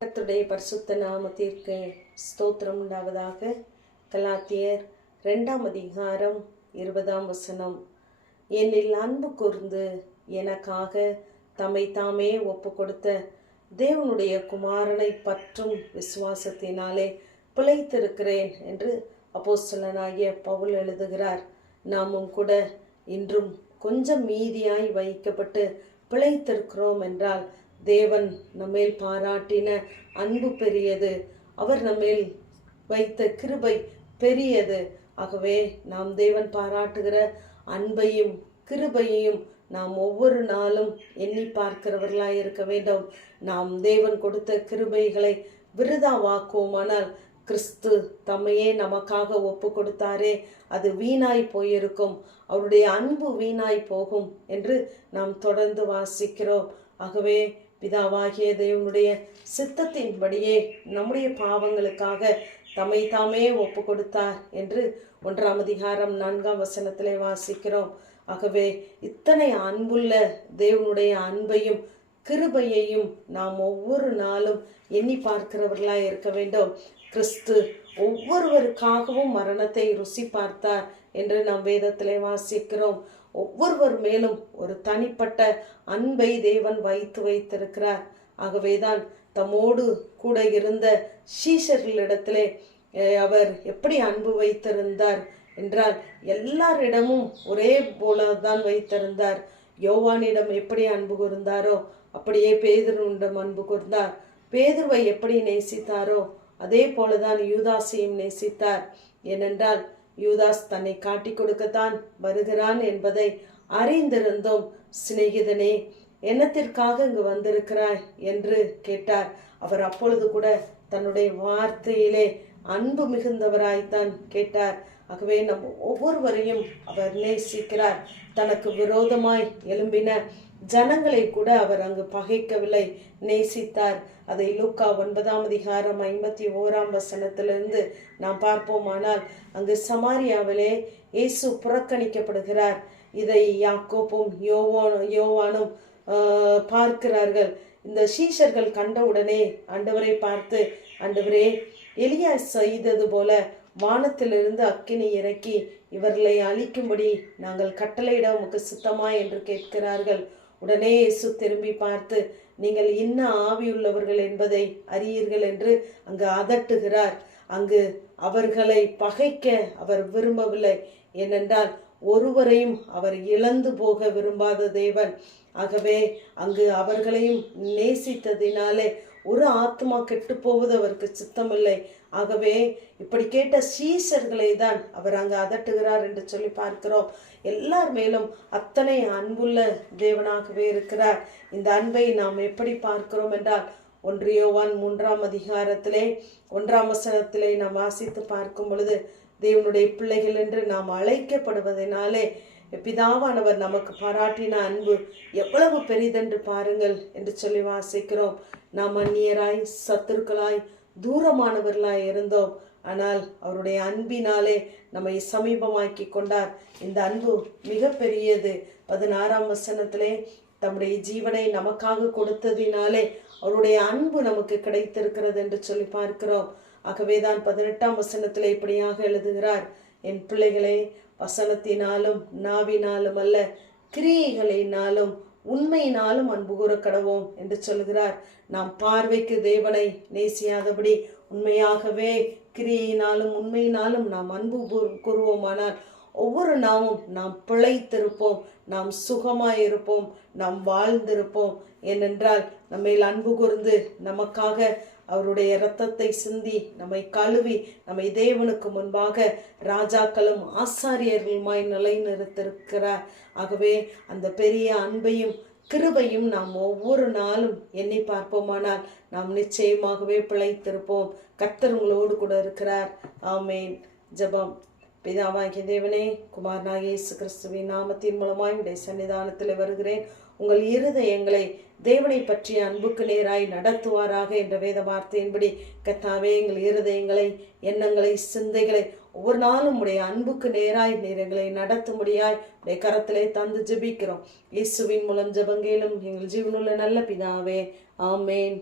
கத்துடைய பரிசுத்த நாமத்திற்கு ஸ்தோத்திரம் உண்டாவதாக. கலாத்தியர் ரெண்டாம் அதிகாரம் இருபதாம் வசனம். என்னில் அன்பு கூர்ந்து எனக்காக தம்மை தாமே ஒப்பு கொடுத்த தேவனுடைய குமாரனை பற்றும் விசுவாசத்தினாலே பிழைத்திருக்கிறேன் என்று அப்போஸ்தலனாகிய பவுல் எழுதுகிறார். நாமும் கூட இன்றும் கொஞ்சம் மீதியாய் வைக்கப்பட்டு பிழைத்திருக்கிறோம் என்றால் தேவன் நம்மேல் பாராட்டின அன்பு பெரியது. அவர் நம்மேல் வைத்த கிருபை பெரியது. ஆகவே நாம் தேவன் பாராட்டுகிற அன்பையும் கிருபையையும் நாம் ஒவ்வொரு நாளும் எண்ணி பார்க்கிறவர்களாய் இருக்க வேண்டும். நாம் தேவன் கொடுத்த கிருபைகளை விருதாவாக்குவோமானால் கிறிஸ்து தம்மையே நமக்காக ஒப்பு கொடுத்தாரே அது வீணாய் போயிருக்கும். அவருடைய அன்பு வீணாய் போகும் என்று நாம் தொடர்ந்து வாசிக்கிறோம். ஆகவே பிதாவாகிய தேவனுடைய சித்தத்தின்படியே நம்முடைய பாவங்களுக்காக தம்மை தாமே ஒப்பு கொடுத்தார் என்று ஒன்றாம் அதிகாரம் நான்காம் வசனத்திலே வாசிக்கிறோம். ஆகவே இத்தனை அன்புள்ள தேவனுடைய அன்பையும் கிருபையையும் நாம் ஒவ்வொரு நாளும் எண்ணி பார்க்கிறவர்களாக இருக்க வேண்டும். கிறிஸ்து ஒவ்வொருவருக்காகவும் மரணத்தை ருசி பார்த்தார் என்று நாம் வேதத்திலே வாசிக்கிறோம். ஒவ்வொருவர் மேலும் ஒரு தனிப்பட்ட அன்பை தேவன் வைத்து வைத்திருக்கிறார். ஆகவேதான் தம்மோடு கூட இருந்த சீஷர்களிடத்திலே அவர் எப்படி அன்பு வைத்திருந்தார் என்றால் எல்லாரிடமும் ஒரே போலதான் வைத்திருந்தார். யோவானிடம் எப்படி அன்பு கூர்ந்தாரோ அப்படியே பேதுருவிடம் அன்பு கூர்ந்தார். பேதுருவை எப்படி நேசித்தாரோ அதே போலதான் யூதாசியும் நேசித்தார். ஏனென்றால் யூதாஸ் தன்னை காட்டிக் கொடுக்கத்தான் வருகிறான் என்பதை அறிந்திருந்தோம் சிநேகிதனே என்னத்திற்காக இங்கு வந்திருக்கிறாய்? என்று கேட்டார். அவர் அப்பொழுது கூட தன்னுடைய வார்த்தையிலே அன்பு மிகுந்தவராய்த்தான் கேட்டார். ஆகவே நம் ஒவ்வொருவரையும் அவர் நேசிக்கிறார். தனக்கு விரோதமாய் எழும்பின ஜனங்களை கூட அவர் அங்கு பகைக்கவில்லை. நேசித்தார். அதை லூக்கா ஒன்பதாம் அதிகாரம் ஐம்பத்தி ஓராம் வசனத்திலிருந்து நாம் பார்ப்போமானால் அங்கு சமாரியாவிலே இயேசு புறக்கணிக்கப்படுகிறார். இதை யாக்கோப்பும் யோவானும் யோவானும் ஆஹ், பார்க்கிறார்கள். இந்த சீஷர்கள் கண்டவுடனே ஆண்டவரை பார்த்து ஆண்டவரே எலியா செய்தது போல வானத்திலிருந்து அக்கினி இறக்கி இவர்களை அழிக்கும்படி நாங்கள் கட்டளையிட உமக்கு சித்தமா என்று கேட்கிறார்கள். உடனே இயேசு திரும்பி பார்த்து நீங்கள் இன்ன ஆவியுள்ளவர்கள் என்பதை அறியீர்கள் என்று அங்கு அதட்டுகிறார். அங்கு அவர்களை பகைக்க அவர் விரும்பவில்லை. ஏனென்றால் ஒருவரையும் அவர் இழந்து போக விரும்பாத தேவன். ஆகவே அங்கு அவர்களையும் நேசித்ததினாலே ஒரு ஆத்மா கெட்டு போவது அவருக்கு சித்தமில்லை. ஆகவே இப்படி கேட்ட சீசர்களை தான் அவர் அங்கே அதட்டுகிறார் என்று சொல்லி பார்க்கிறோம். எல்லார் மேலும் அத்தனை அன்புள்ள தேவனாகவே இருக்கிறார். இந்த அன்பை நாம் எப்படி பார்க்கிறோம் என்றால் ஒன்றியோவான் மூன்றாம் அதிகாரத்திலே ஒன்றாம் வசனத்திலே நாம் வாசித்து பார்க்கும் பொழுது தேவனுடைய பிள்ளைகள் என்று நாம் அழைக்கப்படுவதனாலே பிதாவானவர் நமக்கு பாராட்டின அன்பு எவ்வளவு பெரிதென்று பாருங்கள் என்று சொல்லி வாசிக்கிறோம். நாம் அந்நியராய் சத்துருக்களாய் தூரமானவர்களாய் இருந்தோம். ஆனால் அவருடைய அன்பினாலே நம்மை சமீபமாக்கி கொண்டார். இந்த அன்பு மிக பெரியது. பதினாறாம் வசனத்திலே தம்முடைய ஜீவனை நமக்காக கொடுத்ததினாலே அவருடைய அன்பு நமக்கு கிடைத்திருக்கிறது என்று சொல்லி பார்க்கிறோம். ஆகவேதான் பதினெட்டாம் வசனத்திலே இப்படியாக எழுதுகிறார். என் பிள்ளைகளே வசனத்தினாலும் நாவினாலும் அல்ல கிரியைகளினாலும் உண்மையினாலும் அன்பு கூற கடவோம் என்று சொல்கிறார். நாம் பார்வைக்கு தேவனை நேசியாதபடி உண்மையாகவே கிரியையினாலும் உண்மையினாலும் நாம் அன்பு கூறுவோமானால் ஒவ்வொரு நாமும் நாம் பிழைத்திருப்போம் நாம் சுகமாயிருப்போம் நாம் வாழ்ந்திருப்போம். ஏனென்றால் நம்மையில் அன்பு கூர்ந்து நமக்காக அவருடைய இரத்தத்தை சிந்தி நம்மை கழுவி நம்மை தேவனுக்கு முன்பாக ராஜாக்களும் ஆசாரியர்களுமாய் நிலைநிறுத்திருக்கிறார். ஆகவே அந்த பெரிய அன்பையும் கிருபையும் நாம் ஒவ்வொரு நாளும் எண்ணி பார்ப்போமானால் நாம் நிச்சயமாகவே பிழைத்திருப்போம். கர்த்தருங்களோடு கூட இருக்கிறார். ஆமேன். ஜெபம். பிதாவாகிய தேவனே குமார் இயேசு கிறிஸ்துவின் நாமத்தின் மூலமாய் உடைய சன்னிதானத்தில் வருகிறேன். உங்கள் இருதயங்களை தேவனை பற்றிய அன்புக்கு நேராய் நடத்துவாராக என்ற வேத வார்த்தையின்படி கத்தாவே எங்கள் இருதயங்களை எண்ணங்களை சிந்தைகளை ஒவ்வொரு நாளும் உடைய அன்புக்கு நேராய் நேரங்களை நடத்தும்படியாய் உடைய கரத்திலே தந்து ஜெபிக்கிறோம். இயேசுவின் மூலம் ஜெபங்கேலும் எங்கள் ஜீவனுள்ள நல்ல பிதாவே ஆமேன்.